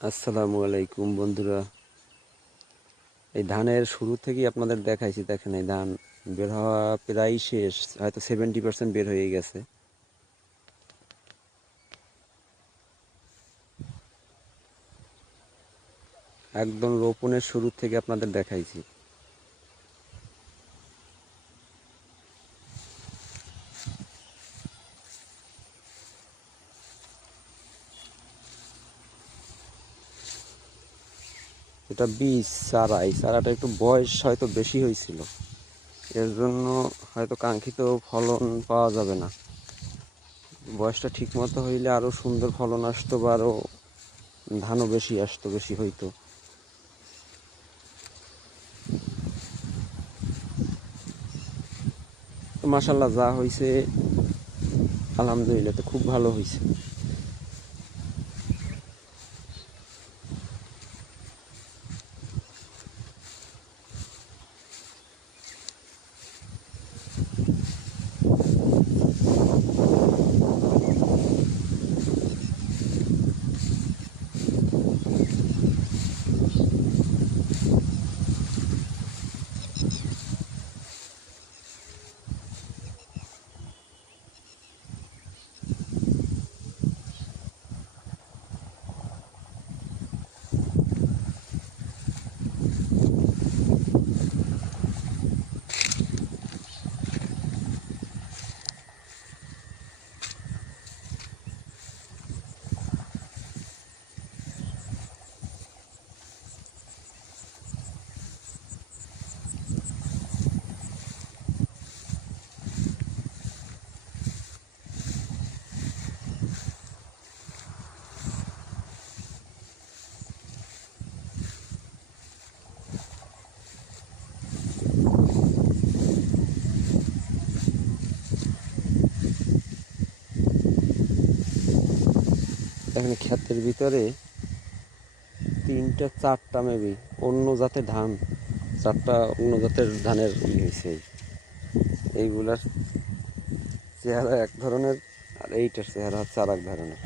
আসসালামু আলাইকুম বন্ধুরা। এই ধানের শুরু থেকেই আপনাদের দেখাইছি, দেখেন এই ধান বের হওয়া প্রায় শেষ, হয়তো 70% বের হয়ে গেছে। একদম রোপণের শুরু থেকে আপনাদের দেখাইছি। এটা বীজ চারা, এই চারাটা একটু বয়স হয়তো বেশি হয়েছিল, এর জন্য হয়তো কাঙ্ক্ষিত ফলন পাওয়া যাবে না। বয়সটা ঠিক মতো হইলে আরও সুন্দর ফলন আসতো বা আরও ধানও বেশি আসতো, বেশি হইতো। তো মাশাল্লাহ যা হয়েছে আলহামদুলিল্লাহ, তো খুব ভালো হয়েছে। এখানে ক্ষেতের ভিতরে 3-4টা মেবি অন্য জাতের ধান, 4টা অন্য জাতের ধানের হয়েছে। এইগুলার চেহারা এক ধরনের, আর এইটার চেহারা হচ্ছে আর এক ধরনের।